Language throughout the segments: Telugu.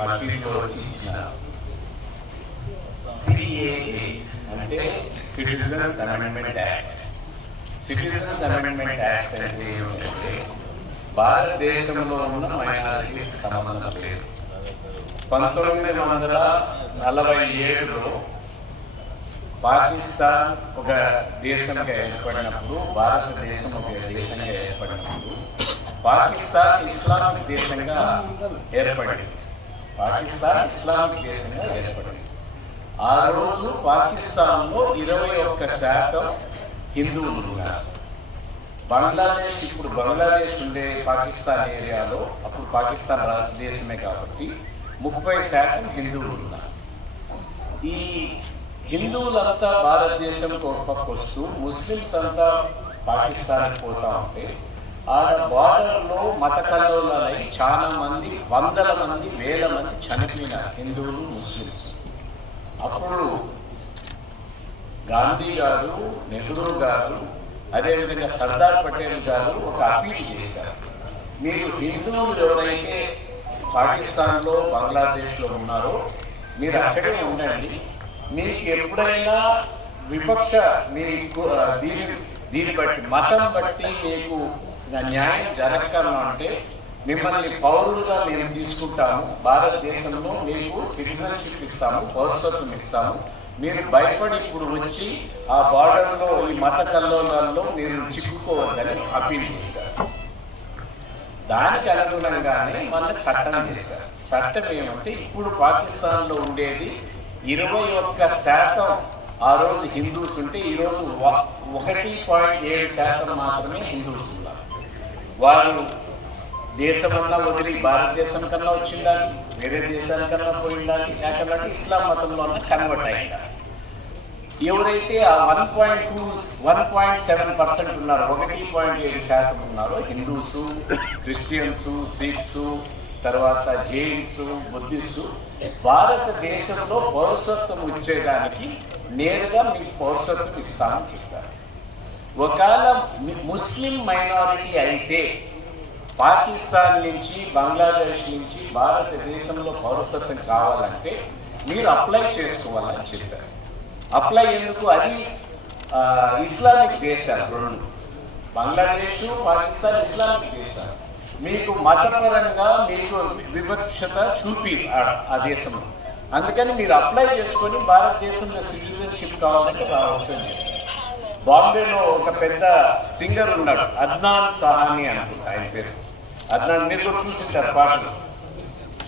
మసీదులో వచ్చి ఇచ్చినారు. సిఏఏ అంటే citizens amendment act. Citizens amendment act అంటే ఏమిటంటే భారతదేశంలో ఉన్న మైనారిటీస్ సంబంధం లేదు. 1947లో పాకిస్తాన్ ఒక దేశంగా ఏర్పడినప్పుడు, భారతదేశం ఒక దేశంగా ఏర్పడినప్పుడు పాకిస్తాన్ ఇస్లామిక్ దేశంగా ఏర్పడింది. పాకిస్తాన్ ఇస్లామిక్ దేశంగా ఏర్పడింది. ఆ రోజు పాకిస్తాన్లో 21% హిందువులు ఉన్నారు. బంగ్లాదేశ్, ఇప్పుడు బంగ్లాదేశ్ ఉండే పాకిస్తాన్ ఏరియాలో అప్పుడు పాకిస్తాన్ దేశమే కాబట్టి 30% హిందువులు ఉన్నారు. ఈ హిందువులంతా భారతదేశంకి ఒక పక్క వస్తూ ముస్లిమ్స్ అంతా పాకిస్తాన్ పోతా ఉంటే ఆడ బార్డర్లో మత కల్లోలై చాలా మంది, వందల మంది, వేల మంది చనిపోయినారు హిందువులు, ముస్లిమ్స్. అప్పుడు గాంధీ గారు, నెహ్రూ గారు, అదేవిధంగా సర్దార్ పటేల్ గారు ఒక అపీల్ చేశారు. మీరు హిందువులు ఎవరైతే పాకిస్తాన్లో, బంగ్లాదేశ్లో ఉన్నారో మీరు అక్కడే ఉండండి. మీకు ఎప్పుడైనా విపక్ష మీకు దీన్ని బట్టి, మతం బట్టి మీకు న్యాయం జరగను అంటే మిమ్మల్ని పౌరులుగా మేము తీసుకుంటాము, భారతదేశంలో మీకు సిటిజన్షిప్ ఇస్తాము, పౌరసత్వం ఇస్తాము, మీరు భయపడి ఇప్పుడు వచ్చి ఆ బార్డర్లో ఈ మత కల్లోలాల్లో మీరు చిక్కుకోవద్దని అపీల్ చేశారు. దానికి అనుగుణంగానే మన చట్టం చేశారు. చట్టం ఏమంటే ఇప్పుడు పాకిస్తాన్లో ఉండేది 21% ఆ రోజు హిందూస్ ఉంటే ఈరోజు 1.7% మాత్రమే హిందూస్ ఉన్నారు. వారు దేశమన్నా వదిలి భారతదేశం కన్నా వచ్చిండాలి, వేరే దేశానికన్నా పోయిండాలి, లేకపోతే ఇస్లాం మతంలో కన్వర్ట్ అయ్యిండాలి. ఎవరైతే ఆ 1.7% ఉన్నారో, 1.7% ఉన్నారో హిందూస్, క్రిస్టియన్స్, సిఖ్స్, తర్వాత జైన్స్, బుద్ధిస్టు భారతదేశంలో పౌరసత్వం వచ్చేదానికి నేరుగా మీకు పౌరసత్వం ఇస్తామని చెప్పారు. ఒకవేళ ముస్లిం మైనారిటీ అయితే పాకిస్తాన్ నుంచి, బంగ్లాదేశ్ నుంచి భారతదేశంలో పౌరసత్వం కావాలంటే మీరు అప్లై చేసుకోవాలని చెప్పారు. అప్లై ఎందుకు? అది ఇస్లామిక్ దేశాలు రెండు, బంగ్లాదేశ్, పాకిస్తాన్ ఇస్లామిక్ దేశాలు. మీకు మతపరంగా మీకు వివక్షత చూపి ఆ దేశంలో, అందుకని మీరు అప్లై చేసుకొని భారతదేశంలో సిటిజన్షిప్ కావాలంటే రావచ్చు అని చెప్పారు. బాంబేలో ఒక పెద్ద సింగర్ ఉన్నాడు, అద్నాన్ సాహానీ అనుకుంటా ఆయన పేరు. అద్నాన్, మీరు కూడా చూసింటారు, పాటలు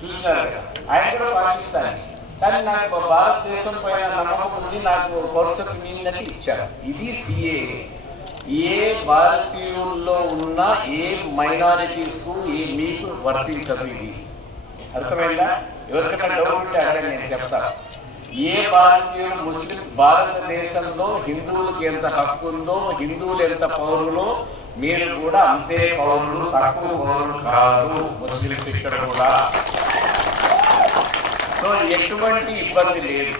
చూసినారు కదా. ఆయన కూడా పాకిస్తాన్, కానీ నాకు భారతదేశం పైన నమ్మకం ఉంది, నాకు పౌరసత్వం ఉందని ఇచ్చారు. ఇది సిఏఏ. ఏ భారతీయుల్లో ఉన్న ఏ మైనారిటీస్కు మీకు వర్తించదు. ఇది అర్థమైందా? ఎవరికైనా డౌట్ ఉంటే అడగండి, నేను చెప్తాను. ఏ భారతీయులు, ముస్లిం భారతదేశంలో హిందువులకి ఎంత హక్కు ఉందో, హిందువులు ఎంత పౌరులో మీరు కూడా అంతే పౌరులు, తక్కువ పౌరులు కాదు ముస్లింస్ ఇక్కడ కూడా. సో ఎటువంటి ఇబ్బంది లేదు,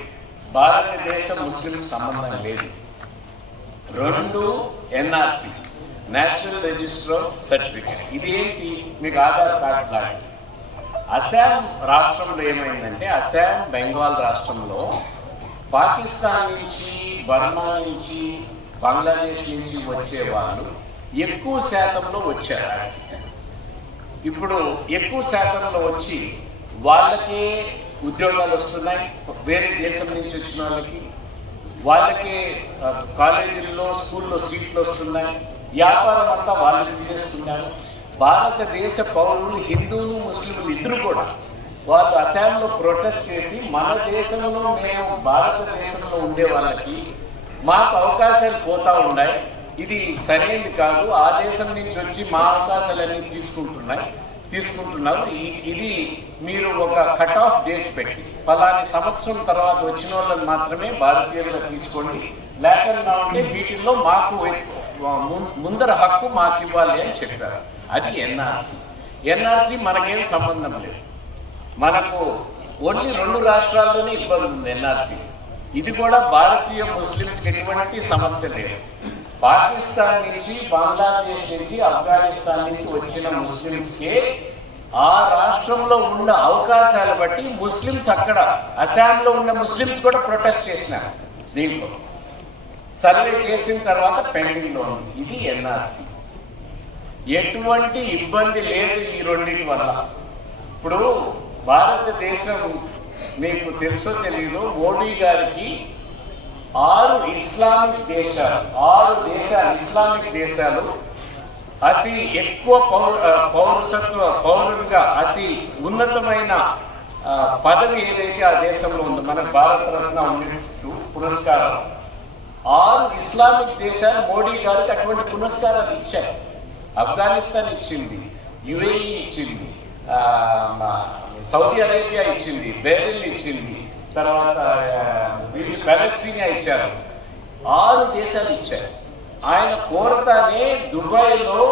భారతదేశం ముస్లింస్ సంబంధం లేదు. 2 NRC, national register of certificate. ఇది ఏంటి? మీకు ఆధార్ కార్డు లాంటి. అస్సాం రాష్ట్రంలో ఏమైందంటే, అస్సాం, బెంగాల్ రాష్ట్రంలో పాకిస్తాన్ నుంచి, బర్మా నుంచి, బంగ్లాదేశ్ నుంచి వచ్చే వాళ్ళు ఎక్కువ శాతంలో వచ్చారు. ఇప్పుడు ఎక్కువ శాతంలో వచ్చి వాళ్ళకే ఉద్యోగాలు వస్తున్నాయి. వేరే దేశం నుంచి వచ్చిన వాళ్ళకి కాలేజీల్లో, స్కూల్లో సీట్లు వస్తున్నాయి. వ్యాపారం అంతా వాళ్ళు తీసేస్తున్నారు. భారతదేశ పౌరులు, హిందువులు, ముస్లింలు ఇద్దరు కూడా వాళ్ళు అస్సాంలో ప్రొటెస్ట్ చేసి మన దేశంలో, మేము భారతదేశంలో ఉండే వాళ్ళకి మాకు అవకాశాలు పోతా ఉన్నాయి, ఇది సరైనది కాదు, ఆ దేశం నుంచి వచ్చి మా అవకాశాలన్నీ తీసుకుంటున్నారు, ఇది మీరు ఒక కట్ ఆఫ్ డేట్ పెట్టి ఫలాని సంవత్సరం తర్వాత వచ్చిన వాళ్ళని మాత్రమే భారతీయులుగా తీసుకోండి, లేకుండా ఉంటే వీటిల్లో మాకు ముందర హక్కు మాకు ఇవ్వాలి అని చెప్పారు. అది ఎన్ఆర్సి. ఎన్ఆర్సి మనకేం సంబంధం లేదు, మనకు ఓన్లీ 2 రాష్ట్రాల్లోనే ఇబ్బంది ఉంది ఎన్ఆర్సి. ఇది కూడా భారతీయ ముస్లింస్కి ఎటువంటి సమస్య లేదు. పాకిస్తాన్ నుంచి, బంగ్లాదేశ్ నుంచి, ఆఫ్ఘనిస్తాన్ నుంచి వచ్చిన ముస్లింస్కే ఆ రాష్ట్రంలో ఉన్న అవకాశాలు బట్టి ముస్లిమ్స్ అక్కడ అస్సాంలో ఉన్న ముస్లిమ్స్ కూడా ప్రొటెస్ట్ చేసినారు. దీంట్లో సర్వే చేసిన తర్వాత పెండింగ్లో ఉంది. ఇది ఎన్ఆర్సి. ఎటువంటి ఇబ్బంది లేదు ఈ రెండింటి వల్ల. ఇప్పుడు భారతదేశం మీకు తెలుసో తెలీదు, మోడీ గారికి 6 ఇస్లామిక్ దేశాలు అతి ఎక్కువ పౌరులుగా అతి ఉన్నతమైన పదవి ఏదైతే ఆ దేశంలో ఉందో, మనకు భారతరత్న పురస్కారం 6 ఇస్లామిక్ దేశాలు మోడీ గారికి అటువంటి పురస్కారాలు ఇచ్చారు. ఆఫ్ఘనిస్తాన్ ఇచ్చింది, యుఏఈ ఇచ్చింది, సౌదీ అరేబియా ఇచ్చింది, బెహ్రెయిన్ ఇచ్చింది, తర్వాత పాలస్తీనా ఇచ్చారు. 6 దేశాలు ఇచ్చారు. ఆయన కోరతానే దుబాయ్లో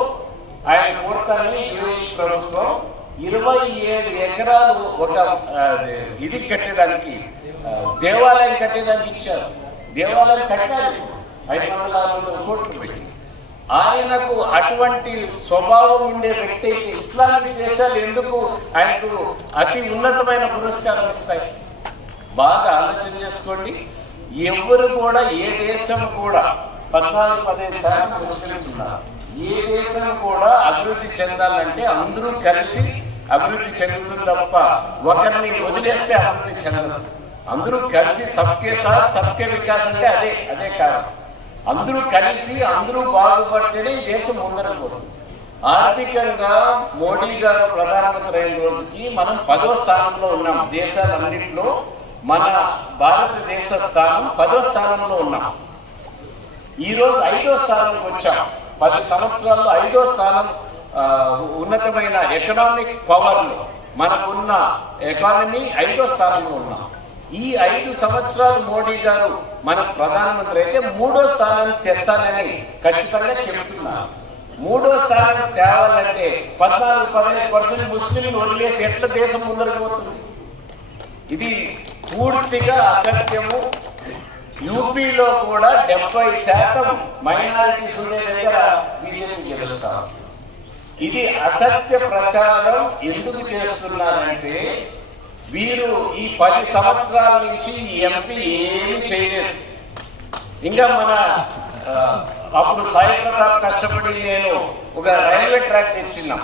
యుఏఈ ప్రభుత్వం 27 ఎకరాలు ఒక ఇది కట్టేదానికి, దేవాలయం కట్టేదానికి ఇచ్చారు. దేవాలయం కట్టాలి 560 కోట్లు పెట్టి. ఆయనకు అటువంటి స్వభావం ఉండే వ్యక్తి అయితే ఇస్లామిక్ దేశాలు ఎందుకు ఆయనకు అతి ఉన్నతమైన పురస్కారం ఇస్తాయి? బాగా ఆలోచన చేసుకోండి. ఎవరు కూడా, ఏ దేశం కూడా 14-15% ముస్లిమ్స్ ఉన్నారు. ఏ దేశం కూడా అభివృద్ధి చెందాలంటే అందరూ కలిసి అభివృద్ధి చెందుతుంది తప్ప ఒకరిని వదిలేస్తే అభివృద్ధి చెందదు. అందరూ కలిసి సబ్కే సాత్ సబ్కే వికాస్ అంటే అదే కారణం. అందరూ కలిసి అందరూ బాగుపడితేనే ఈ దేశం ముందరకు పోతుంది. ఆర్థికంగా మోడీ గారు ప్రధానమంత్రి అయిన రోజుకి మనం 10వ స్థానంలో ఉన్నాం. దేశాలన్నింటిలో మన భారతదేశ స్థానం 10వ స్థానంలో ఉన్నాం. ఈరోజు 5వ స్థానానికి వచ్చాం. 10 సంవత్సరాల్లో 5వ స్థానం. ఉన్నతమైన ఎకనామిక్ పవర్లో మనకున్న ఎకానమీ 5వ స్థానంలో ఉన్నాం. ఈ 5 సంవత్సరాలు మోడీ గారు మన ప్రధానమంత్రి అయితే 3వ స్థానానికి తెస్తానని ఖచ్చితంగా చెబుతున్నారు. 3వ స్థానం తేవాలంటే 14-15% ముస్లింలు వదిలేసి ఎట్లా దేశం ముందరకు పోతుంది? ఇది పూర్తిగా అసత్యము. యూపీలో కూడా 70% మైనారిటీస్ ఉండే దగ్గర బీజేపీ గెలుస్తారు. ఇది అసత్య ప్రచారం ఎందుకు చేస్తున్నారంటే, వీరు ఈ 10 సంవత్సరాల నుంచి ఈ ఎంపీ ఏమీ చేయలేదు. ఇంకా మన అప్పుడు సాయి ప్రతాప్ కష్టపడి నేను ఒక రైల్వే ట్రాక్ తెచ్చిన్నాం.